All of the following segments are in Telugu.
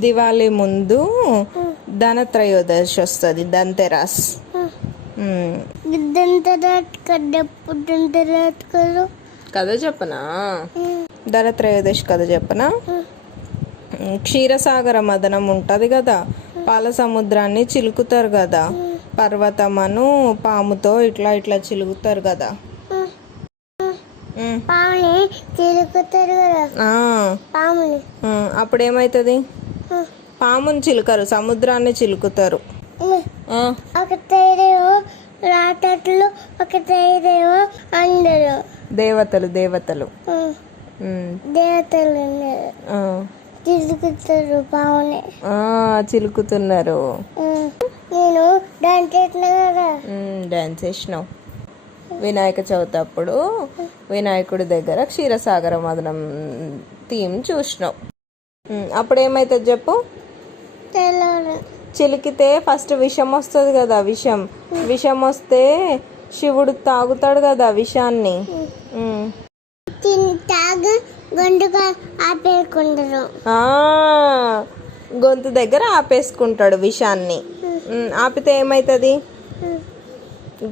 దివాళీ ముందు ధనత్రయోదశి వస్తుంది, ధన్తెరస్. కథ చెప్పనా? ధనత్రయోదశి కథ చెప్పనా? క్షీరసాగర మదనం ఉంటుంది కదా, పాల సముద్రాన్ని చిలుకుతారు కదా, పర్వతమను పాముతో ఇట్లా ఇట్లా చిలుకుతారు కదా. అప్పుడు ఏమైతుంది? పాముని చిలుకరు, సముద్రాన్ని చిలుకుతారు. దేవతలు దేవతలు చిలుకుతారు, పాముని చిలుకుతున్నారు. నేను డాన్స్ చేసినావు. వినాయక చవితి అప్పుడు వినాయకుడి దగ్గర క్షీరసాగర మదనం థీమ్ చూసినావు. అప్పుడు ఏమైతుంది చెప్పు? చిలికితే ఫస్ట్ విషం వస్తుంది కదా, విషం వస్తే శివుడు తాగుతాడు కదా విషాన్ని. గొంతు దగ్గర ఆపేసుకుంటాడు విషాన్ని. ఆపితే ఏమైతుంది?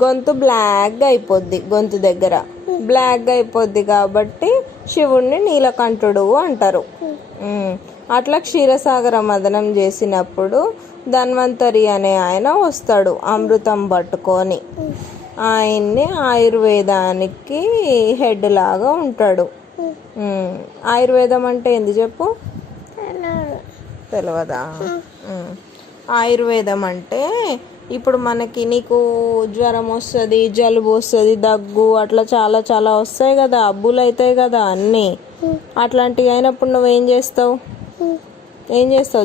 గొంతు బ్లాక్గా అయిపోద్ది. గొంతు దగ్గర బ్లాక్గా అయిపోద్ది కాబట్టి శివుణ్ణి నీలకంఠుడు అంటారు. అట్లా క్షీరసాగర మదనం చేసినప్పుడు ధన్వంతరి అనే ఆయన వస్తాడు అమృతం పట్టుకొని. ఆయన్ని ఆయుర్వేదానికి హెడ్ లాగా ఉంటాడు. ఆయుర్వేదం అంటే ఏంది చెప్పు? తెలియదా? ఆయుర్వేదం అంటే ఇప్పుడు నీకు జ్వరం వస్తుంది, జలుబు వస్తుంది, దగ్గు అట్లా చాలా చాలా వస్తాయి కదా, అబ్బులు అవుతాయి కదా అన్నీ. అట్లాంటివి అయినప్పుడు నువ్వేం చేస్తావు?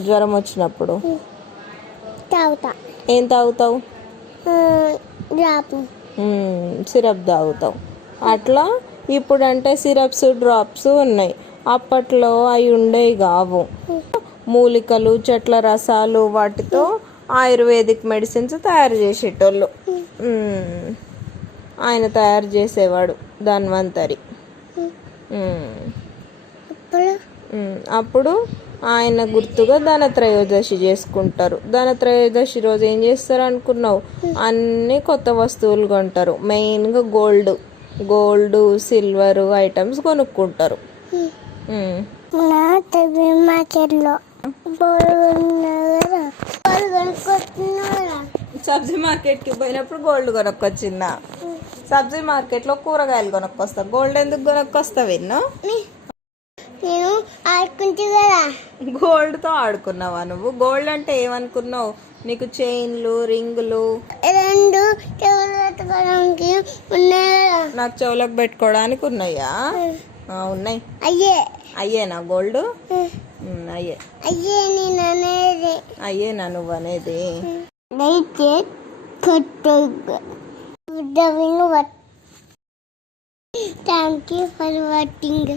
జ్వరం వచ్చినప్పుడు ఏం తాగుతావు? సిరప్ తాగుతావు. అట్లా ఇప్పుడు అంటే సిరప్స్ డ్రాప్స్ ఉన్నాయి, అప్పట్లో అవి ఉండేవి కావు. మూలికలు, చెట్ల రసాలు, వాటితో ఆయుర్వేదిక్ మెడిసిన్స్ తయారు చేసేటోళ్ళు. ఆయన తయారు చేసేవాడు ధన్వంతరి. అప్పుడు ఆయన గుర్తుగా ధనత్రయోదశి చేసుకుంటారు. ధనత్రయోదశి రోజు ఏం చేస్తారు అనుకున్నావు? అన్ని కొత్త వస్తువులు కొంటారు. మెయిన్గా గోల్డ్ సిల్వర్ ఐటమ్స్ కొనుక్కుంటారు. సబ్జీ మార్కెట్కి పోయినప్పుడు గోల్డ్ కొనుక్కొచ్చిందా? సబ్జీ మార్కెట్లో కూరగాయలు కొనుక్కొస్తా, గోల్డ్ ఎందుకు కొనుక్కొస్తావు? గోల్డ్తో ఆడుకున్నావా నువ్వు? గోల్డ్ అంటే ఏమనుకున్నావు? నీకు చైన్లు, రింగులు నాకు చెవులకు పెట్టుకోవడానికి ఉన్నాయా? ఉన్నాయి. అయ్యేనా గోల్డ్? అయ్యేనా నువ్వు అనేది? Thank you for watching.